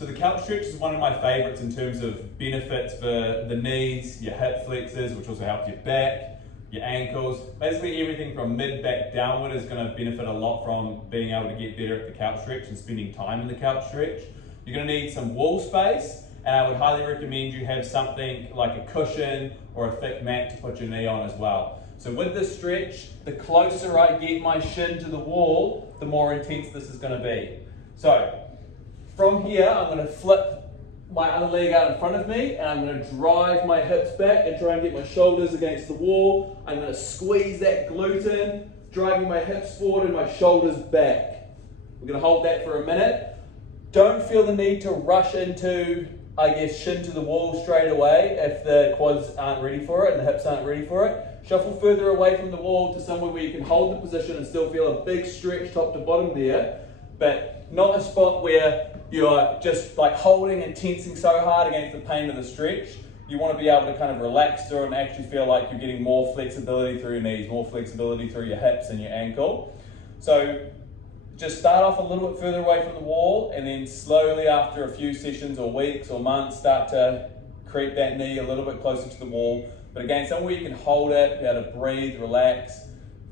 So the calf stretch is one of my favorites in terms of benefits for the knees, your hip flexors, which also helps your back, your ankles. Basically everything from mid-back downward is going to benefit a lot from being able to get better at the calf stretch and spending time in the calf stretch. You're going to need some wall space, and I would highly recommend you have something like a cushion or a thick mat to put your knee on as well. So with this stretch, the closer I get my shin to the wall, the more intense this is going to be. So from here, I'm going to flip my other leg out in front of me, and I'm going to drive my hips back and try and get my shoulders against the wall. I'm going to squeeze that glute in, driving my hips forward and my shoulders back. We're going to hold that for a minute. Don't feel the need to rush into, shin to the wall straight away if the quads aren't ready for it and the hips aren't ready for it. Shuffle further away from the wall to somewhere where you can hold the position and still feel a big stretch top to bottom there, but not a spot where you're just like holding and tensing so hard against the pain of the stretch. You want to be able to kind of relax through it and actually feel like you're getting more flexibility through your knees, more flexibility through your hips and your ankle. So just start off a little bit further away from the wall, and then slowly after a few sessions or weeks or months start to creep that knee a little bit closer to the wall. But again, somewhere you can hold it, be able to breathe, relax,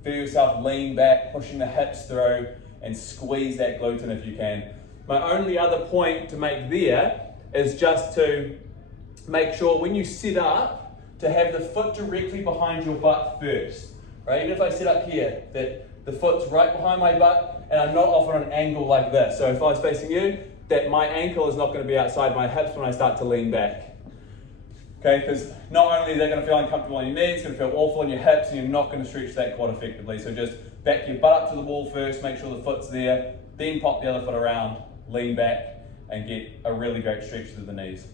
feel yourself lean back, pushing the hips through, and squeeze that glute in if you can. My only other point to make there is just to make sure when you sit up to have the foot directly behind your butt first, right? Even if I sit up here, that the foot's right behind my butt and I'm not off on an angle like this. So if I was facing you, that my ankle is not going to be outside my hips when I start to lean back. Okay, because not only is that going to feel uncomfortable on your knees, it's going to feel awful on your hips, and you're not going to stretch that quad effectively. So just back your butt up to the wall first, make sure the foot's there, then pop the other foot around, lean back, and get a really great stretch through the knees.